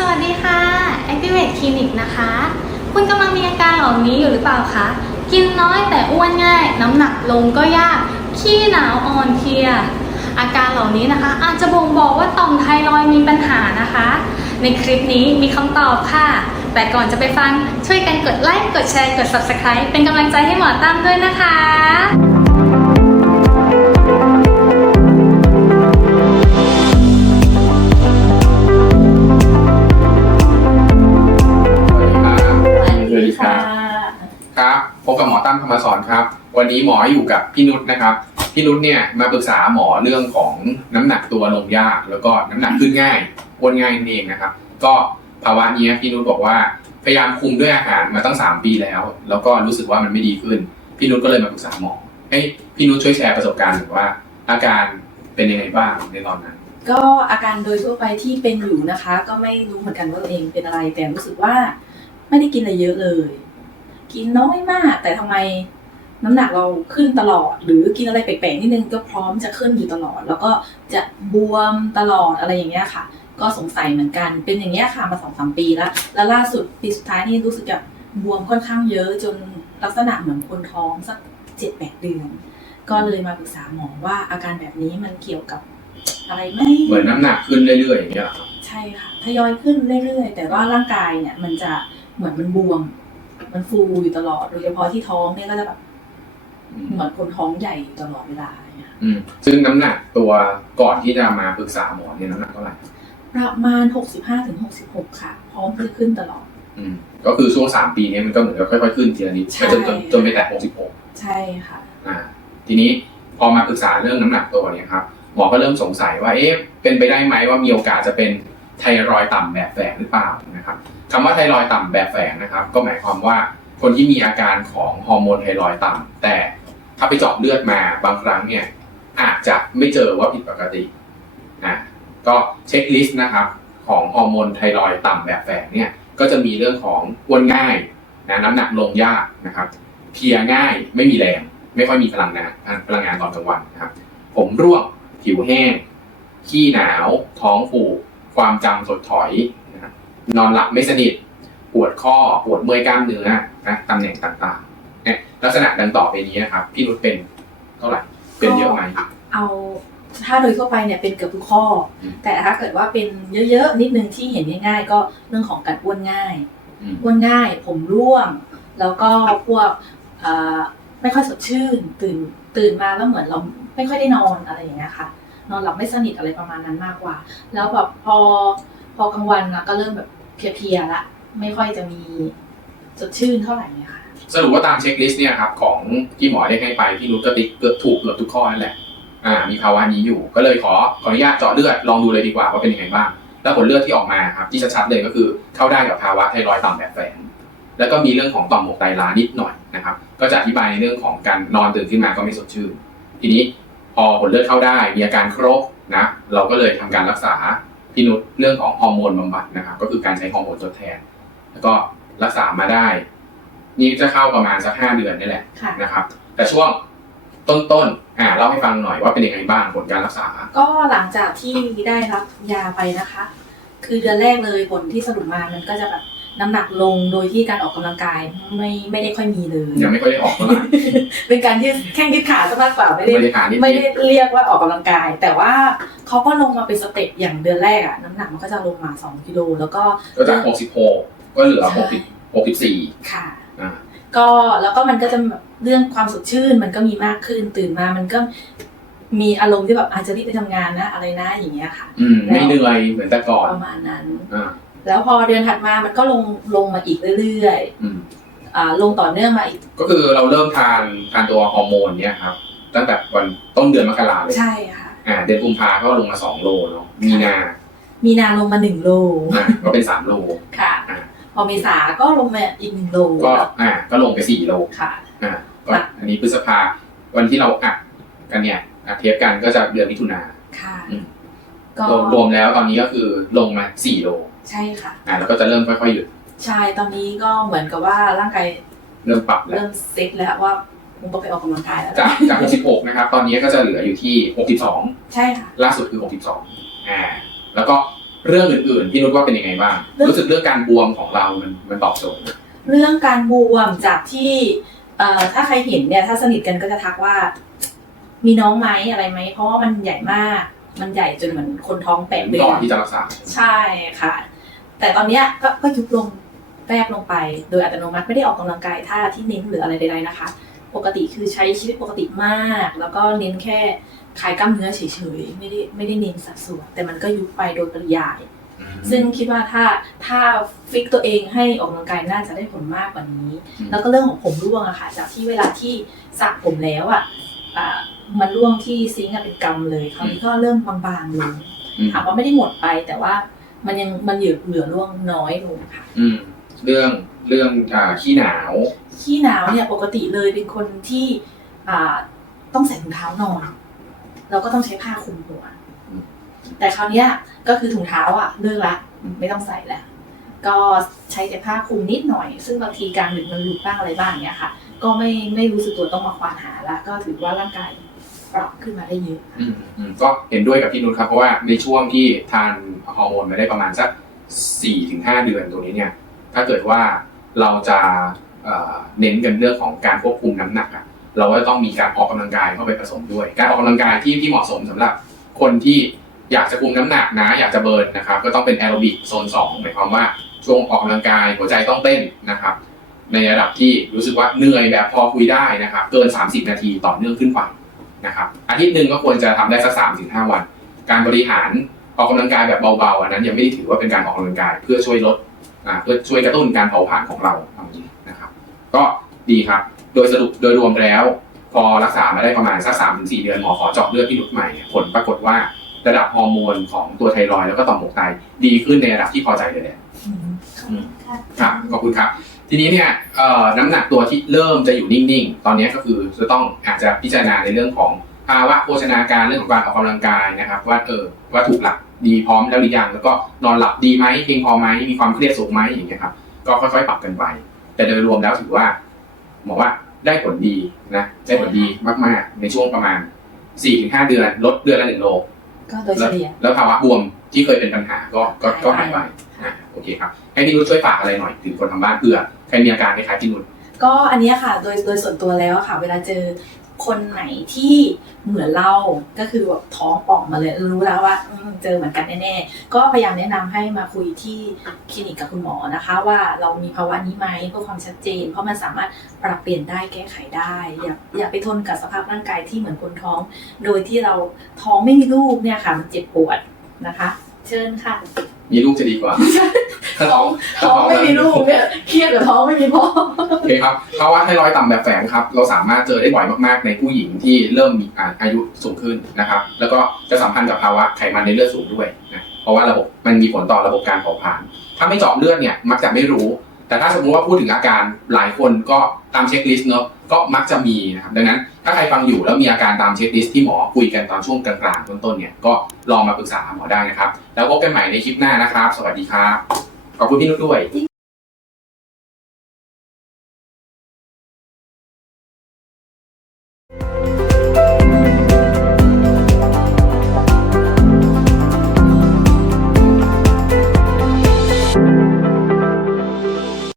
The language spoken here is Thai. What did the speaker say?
สวัสดีค่ะ Activate Clinic นะคะ คุณกำลังมีอาการเหล่านี้อยู่หรือเปล่าคะ กินน้อยแต่อ้วนง่าย น้ำหนักลงก็ยาก ขี้หนาวอ่อนเพลีย อาการเหล่านี้นะคะ อาจจะบ่งบอกว่าต่อมไทรอยมีปัญหานะคะ ในคลิปนี้มีคำตอบค่ะ แต่ก่อนจะไปฟังช่วยกันกดไลค์ กดแชร์ กด Subscribe เป็นกำลังใจให้หมอตั้มด้วยนะคะ ครับ ครับ พบกับหมอตั้มธรรมสอนครับ วันนี้หมออยู่กับพี่นุชนะครับ พี่นุชเนี่ยมาปรึกษาหมอเรื่องของน้ำหนักตัวลงยาก แล้วก็น้ำหนักขึ้นง่ายอ้วนง่ายนั่นเองนะครับ ก็ภาวะนี้พี่นุชบอกว่าพยายามคุมด้วยอาหารมาตั้ง 3 ปีแล้ว แล้วก็รู้สึกว่ามันไม่ดีขึ้น พี่นุชก็เลยมาปรึกษาหมอให้พี่นุชช่วยแชร์ประสบการณ์หน่อยว่า อาการเป็นยังไงบ้างในตอนนั้น ก็อาการโดยทั่วไปที่เป็นอยู่นะคะ ก็ไม่รู้เหมือนกันว่าตัวเองเป็นอะไรแต่รู้สึกว่า ไม่ได้กินอะไรเยอะเลย กินน้อยมาก แต่ทำไมน้ำหนักเราขึ้นตลอด หรือกินอะไรแปลกๆนิดนึงก็พร้อมจะขึ้นอยู่ตลอด แล้วก็จะบวมตลอดอะไรอย่างเงี้ยค่ะ ก็สงสัยเหมือนกัน เป็นอย่างเงี้ยค่ะมาสองสามปีแล้วแล้วล่าสุดปีสุดท้ายนี่รู้สึกจะบวมค่อนข้างเยอะจนลักษณะเหมือนคนท้องสักเจ็ดแปดเดือน ก็เลยมาปรึกษาหมอว่าอาการแบบนี้มันเกี่ยวกับอะไรไหมเหมือนน้ำหนักขึ้นเรื่อยๆอย่างเงี้ยเหรอครับใช่ค่ะทยอยขึ้นเรื่อยๆ แต่ว่าร่างกายเนี่ยมันจะ เหมือนมันบวม มันฟูอยู่ตลอด โดยเฉพาะที่ท้องเนี่ยก็จะแบบอืมเหมือนคนท้องใหญ่อยู่ตลอดเวลาอย่างเงี้ยอืมซึ่งน้ำหนักตัวก่อนที่จะมาปรึกษาหมอเนี่ยน้ำหนักเท่าไหร่ประมาณ65ถึง66ค่ะ พร้อมจะขึ้นตลอด อืมก็คือช่วงสามปีเนี้มันก็เหมือนกับค่อยๆขึ้นทีละนิดใช่จนจนจนไปแตะ66ใช่ค่ะ อ่า ทีนี้พอมาปรึกษาเรื่องน้ำหนักตัวเนี่ยครับหมอก็เริ่มสงสัยว่าเอ๊ะเป็นไปได้ไหมว่ามีโอกาสจะเป็นไทรอยด์ต่ำแบบแฝงหรือเปล่านะครับ คำว่าไทรอยต่ำแบบแฝงนะครับ ก็หมายความว่าคนที่มีอาการของฮอร์โมนไทรอยต่ำแต่ถ้าไปเจาะเลือดมาบางครั้งเนี่ยอาจจะไม่เจอว่าผิดปกติอ่าก็เช็คลิสต์นะครับของฮอร์โมนไทรอยต่ำแบบแฝงเนี่ยก็จะมีเรื่องของอ้วนง่ายนะน้ำหนักลงยากนะครับเพียง่ายไม่มีแรง ไม่ค่อยมีพลังงานพลังงานตอนกลางวันนะครับ ผมร่วงผิวแห้งขี้หนาว ท้องผูกความจำถดถอยนะครับ นอนหลับไม่สนิท ปวดข้อ ปวดเมื่อยกล้ามเนื้อนะตำแหน่งต่างๆเนี่ยลักษณะดังต่อไปนี้นะครับ พี่นุชเป็นเท่าไหร่ เป็นเยอะไหมเอาถ้าโดยทั่วไปเนี่ยเป็นเกือบทุกข้ออมแต่ถ้าเกิดว่าเป็นเยอะๆ นิดนึงที่เห็นง่ายๆ ก็เรื่องของการอ้วนง่ายอืมอ้วนง่าย ผมร่วง แล้วก็พวกเอ่อไม่ค่อยสดชื่น ตื่นตื่นมาแล้วเหมือนเราไม่ค่อยได้นอนอะไรอย่างเงี้ยค่ะ นอนหลับไม่สนิทอะไรประมาณนั้นมากกว่า แล้วแบบพอพอกลางวันนะก็เริ่มแบบ เพลียๆละ ไม่ค่อยจะมีสดชื่นเท่าไหร่เนี่ยค่ะ สรุปว่าตามเช็คลิสต์เนี่ยครับของที่หมอได้ให้ไปพี่นุชก็ติ๊กเกือบถูกเกือบทุกข้อนั่นแหละ อ่า มีภาวะนี้อยู่ก็เลยขอขออนุญาตเจาะเลือดลองดูเลยดีกว่าว่าเป็นยังไงบ้าง แล้วผลเลือดที่ออกมาครับที่ชัดๆเลยก็คือเข้าได้กับภาวะไทรอยด์ต่ำแบบแฝงแล้วก็มีเรื่องของต่อมหมวกไตล้านิดหน่อยนะครับ ก็จะอธิบายในเรื่องของการนอนตื่นขึ้นมาก็ไม่สดชื่น ทีนี้พอผลเลือดเข้าได้มีอาการครบนะ เราก็เลยทำการรักษา พี่นุชเรื่องของฮอร์โมนบำบัดนะครับ ก็คือการใช้ฮอร์โมนทดแทน แล้วก็รักษามาได้ นี่จะเข้าประมาณสักห้าเดือนนี่แหละค่ะนะครับ แต่ช่วงต้นๆอ่าเล่าให้ฟังหน่อยว่าเป็นยังไงบ้างผลการรักษา ก็หลังจากที่ได้รับยาไปนะคะ คือเดือนแรกเลยผลที่สรุปมามันก็จะแบบ น้ำหนักลงโดยที่การออกกำลังกายไม่ไม่ได้ค่อยมีเลยยังไม่ค่อยได้ออกเท่าไหร่เป็นการยืดแข้งยืดขาซะมากกว่าไม่ได้บรรยากาศนิดไม่ได้เรียกว่าออกกำลังกาย แต่ว่าเขาก็ลงมาเป็นสเต็ปอย่างเดือนแรกอะน้ำหนักมันก็จะลงมา2กิโลแล้วก็ก็จาก66ก็เหลือ60 64ค่ะอ่าก็แล้วก็มันก็จะแบบเรื่องความสดชื่นมันก็มีมากขึ้นตื่นมามันก็มีอารมณ์ที่แบบอาจจะรีบไปทำงานนะอะไรนะอย่างเงี้ยค่ะอืมไม่เหนื่อยเหมือนแต่ก่อนประมาณนั้นอ่า แล้วพอเดือนถัดมามันก็ลงลงมาอีกเรื่อยอืมๆอ่าลงต่อเนื่องมาอีก ก็คือเราเริ่มทานทานตัวฮอร์โมนเนี่ยครับ ตั้งแต่วันต้นเดือนมกราเลย ใช่ค่ะ อ่า เดือนกุมภาก็ลงมา2โลเนาะ มีนามีนาลงมาหนึ่งโลอ่าก็เป็น3โล ค่ะ อ่า พอเมษาก็ลงมาอีกหนึ่งโลก็ อ่า ก็ลงไป4โล ค่ะ อ่า ก็อันนี้พฤษภา วันที่เราอัดกันเนี่ยอัดเทปกันก็จะเดือนมิถุนา ค่ะ อืม ก็รวมรวมแล้วตอนนี้ก็คือลงมา4โล ใช่ค่ะอ่าแล้วก็จะเริ่มค่อยๆหยุดใช่ตอนนี้ก็เหมือนกับว่าร่างกายเริ่มปรับแล้วเริ่มเซ็ตแล้วว่าคงต้องไปออกกำลังกายแล้วจากจาก66นะครับ ตอนนี้ก็จะเหลืออยู่ที่ 62 ใช่ค่ะ ล่าสุดคือ 62อ่าแล้วก็เรื่องอื่นๆ พี่นุชว่าเป็นยังไงบ้างเรื่องรู้สึกเรื่องการบวมของเรามันมันตอบโจทย์เรื่องการบวมจากที่เอ่อถ้าใครเห็นเนี่ยถ้าสนิทกันก็จะทักว่า มีน้องไหมอะไรไหมเพราะว่ามันใหญ่มาก มันใหญ่จนเหมือนคนท้องแปดเดืก่ออนนที่จะรักษาใช่ค่ะ แต่ตอนเนี้ยก็ก็ยุบลงแฟบลงไป โดยอัตโนมัติไม่ได้ออกกำลังกายท่าที่เน้นหรืออะไรใดๆนะคะ ปกติคือใช้ชีวิตปกติมาก แล้วก็เน้นแค่คลายกล้ามเนื้อเฉยๆไม่ได้ไม่ได้เน้นสัดส่วนแต่มันก็ยุบไปโดยปริยาย ซึ่งคิดว่าถ้าถ้าฟิกตัวเองให้ออกกำลังกายน่าจะได้ผลมากกว่านี้อืมแล้วก็เรื่องของผมร่วงอะค่ะ จากที่เวลาที่สระผมแล้วอะอ่ามันร่วงที่ซิงค์อะเป็นกำเลยคราวนี้ก็เริ่มบางๆลงอืมถามว่าไม่ได้หมดไปแต่ว่า มันยังมันเหลือเหลือร่วงน้อยลงค่ะ อืม เรื่องเรื่องอ่าขี้หนาว ขี้หนาวเนี่ยปกติเลยเป็นคนที่อ่าต้องใส่ถุงเท้านอนแล้วก็ต้องใช้ผ้าคลุมหัว อืม แต่คราวเนี้ยก็คือถุงเท้าอะเลิกละอืมไม่ต้องใส่แล้ว ก็ใช้แต่ผ้าคลุมนิดหน่อย ซึ่งบางทีกลารดึกมันหลุดบ้างอะไรบ้างเนี้ยค่ะ ก็ไม่ไม่รู้สึกตัวต้องมาควานหาละก็ถือว่าร่างกาย ปรับขึ้นมาได้เยอะอืมอืมก็เห็นด้วยกับพี่นุชครับ เพราะว่าในช่วงที่ทานฮอร์โมนมาได้ประมาณสักสี่ถึงห้าเดือนตัวนี้เนี่ย ถ้าเกิดว่าเราจะเน้นกันเรื่องของการควบคุมน้ำหนักอะเราก็ต้องมีการออกกำลังกายเข้าไปผสมด้วย การออกกำลังกายที่ที่เหมาะสมสำหรับคนที่อยากจะคุมน้ำหนักนะ อยากจะเบิร์นนะครับ ก็ต้องเป็นแอโรบิกโซน2หมายความว่าช่วงออกกำลังกายหัวใจต้องเต้นนะครับ ในระดับที่รู้สึกว่าเหนื่อยแบบพอคุยได้นะครับ เกิน 30 นาทีต่อเนื่องขึ้นไป นะครับอาทิตย์หนึ่งก็ควรจะทำได้สักสามถึงห้าวัน การบริหารออกกำลังกายแบบเบาๆอันนั้นยังไม่ได้ถือว่าเป็นการออกกำลังกายเพื่อช่วยลดอ่าเพื่อช่วยกระตุ้นการเผาผลาญของเราเอาอย่างนี้นะครับ ก็ดีครับ โดยสรุปโดยรวมแล้ว พอรักษามาได้ประมาณสักสามถึงสี่เดือนหมอขอเจาะเลือดพี่นุชใหม่ผลปรากฏว่าระดับฮอร์โมนของตัวไทรอยด์แล้วก็ต่อมหมวกไตดีขึ้นในระดับที่พอใจเลยแหละอืมค่ะครับขอบคุณครับ ทีนี้เนี่ยเอ่อน้ำหนักตัวที่เริ่มจะอยู่นิ่งๆ ตอนนี้ก็คือจะต้องอาจจะพิจารณาในเรื่องของภาวะโภชนาการเรื่องของการออกกำลังกายนะครับว่าเออว่าถูกหลักดีพร้อมแล้วหรือยังแล้วก็นอนหลับดีไหมเพียงพอไหมมีความเครียดสูงไหมอย่างเงี้ยครับก็ค่อยๆ ปรับกันไป แต่โดยรวมแล้วถือว่าหมอว่าได้ผลดีนะได้ผลดีมากๆ ในช่วงประมาณ 4-5 เดือน ลดเดือนละหนึ่งโลก็โดยเฉแล้วลี่ยแล้วภาวะบวมที่เคยเป็นปัญหาก็ก็ก็หายไปอะโอเคครับให้พี่นุชช่วยฝากอะไรหน่อยถึงคนทางบ้านเผื่อ ใครมีอาการคล้ายๆพี่นุชก็อันนี้ค่ะโดยโดยส่วนตัวแล้วค่ะ เวลาเจอคนไหนที่เหมือนเราก็คือแบบท้องป่องมาเลยรู้แล้วว่าเจอเหมือนกันแน่ๆ ก็พยายามแนะนำให้มาคุยที่คลินิกกับคุณหมอนะคะ ว่าเรามีภาวะนี้ไหมเพื่อความชัดเจน เพราะมันสามารถปรับเปลี่ยนได้แก้ไขได้ อย่าอย่าไปทนกับสภาพร่างกายที่เหมือนคนท้อง โดยที่เราท้องไม่มีลูกเนี่ยค่ะมันเจ็บปวดนะคะ เชิญค่ะ มีลูกจะดีกว่าถ้าท้องถ้าท้องไม่มีลูกเนี่ยเครียดกับท้องไม่มีพ่อโอเคครับภาวะไทรอยด์ต่ำแบบแฝงครับ เราสามารถเจอได้บ่อยมากๆ ในผู้หญิงที่เริ่มมีอ่าอายุสูงขึ้นนะครับ แล้วก็จะสัมพันธ์กับภาวะไขมันในเลือดสูงด้วยนะเพราะว่าระบบมันมีผลต่อระบบการเผาผลาญถ้าไม่เจาะเลือดเนี่ยมักจะไม่รู้ แต่ถ้าสมมติว่าพูดถึงอาการหลายคนก็ตามเช็คลิสต์เนอะ ก็มักจะมีนะครับดังนั้นถ้าใครฟังอยู่แล้วมีอาการตามเช็คลิสที่หมอคุยกันตอนช่วงกลางๆต้นๆเนี่ยก็ลองมาปรึกษาหมอได้นะครับ แล้วพบกันใหม่ในคลิปหน้านะครับ สวัสดีครับขอบคุณพี่นุชด้วย